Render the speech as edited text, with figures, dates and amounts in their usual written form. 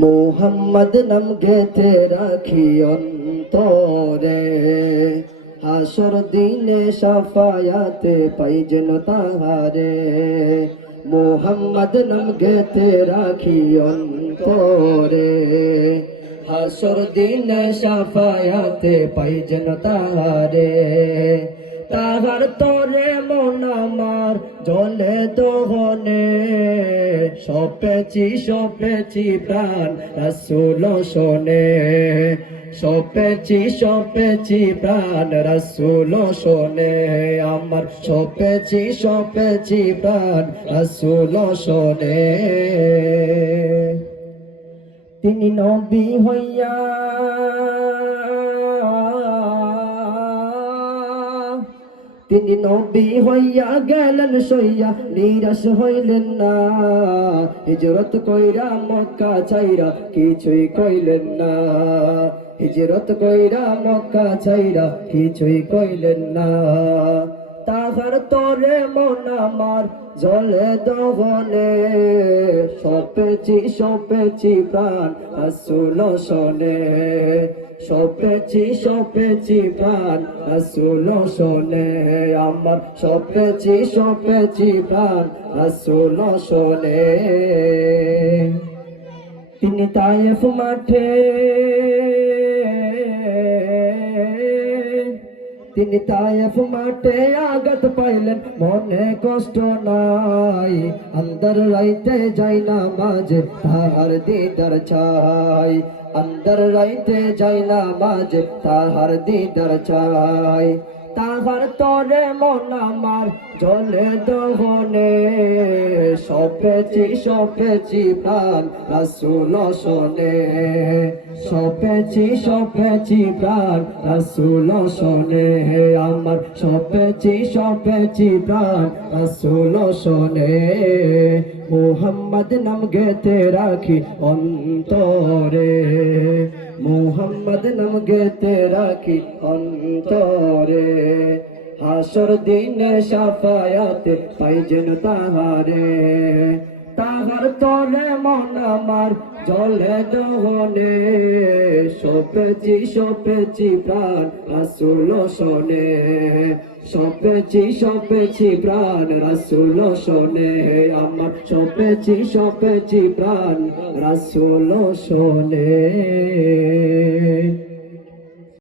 মোহাম্মদ নাম গেতে রাখি অন্তরে, হাসর দিনে শাফায়াতে পাই যেন তাহারে। মোহাম্মদ নাম গেতে রাখি অন্তরে, হাসর দিনে শাফায়াতে পাই যেন তাহারে। তাহার তরে মন আমার জলে দহনে, সপেছি প্রাণ রাসূল শোনে। সপেছি প্রাণ রাসূল শোনে, আমার সপেছি প্রাণ রাসূল শোনে। তিনি নবী হইয়া তিনি নবী হইয়া গেলেন সইয়া, নিরাশ হইলেন না। হিজরত কইরা মক্কা ছাইরা কিছুই কইলেন না। হিজরত কইরা মক্কা ছাইরা কিছুই কইলেন না। তাহার তরে মন আমার জলে দহনে, সপেছি প্রাণ রাসূল শোনে। সপেছি প্রাণ রাসূল শোনে, আমার সপেছি প্রাণ রাসূল শোনে। তিনি তায়েফ মাঠে আঘাত পাইলেন, মনে কষ্ট নাই। আন্দার রাইতে যাই নামাজে তাহার দিদার চাই। আন্দার রাইতে যাই নামাজে তাহার দিদার চাই। তাহার তরে মন আমার জলে দহনে, সপেছি প্রাণ রাসূল শোনে। সপেছি প্রাণ রাসূল শোনে, আমার সপেছি প্রাণ রাসূল শোনে। মুহাম্মদ নাম গেতে রাখি অন্তরে, মুহাম্মদ নাম গেতে রাখি অন্তরে। হাসর দিনে শাফায়াতে পাই যেন তাহারে। তাহার তরে মন আমার জলে দহনে, সপেছি প্রাণ রাসূল শোনে। সপেছি প্রাণ রাসূল শোনে, আমার সপেছি প্রাণ রাসূল শোনে।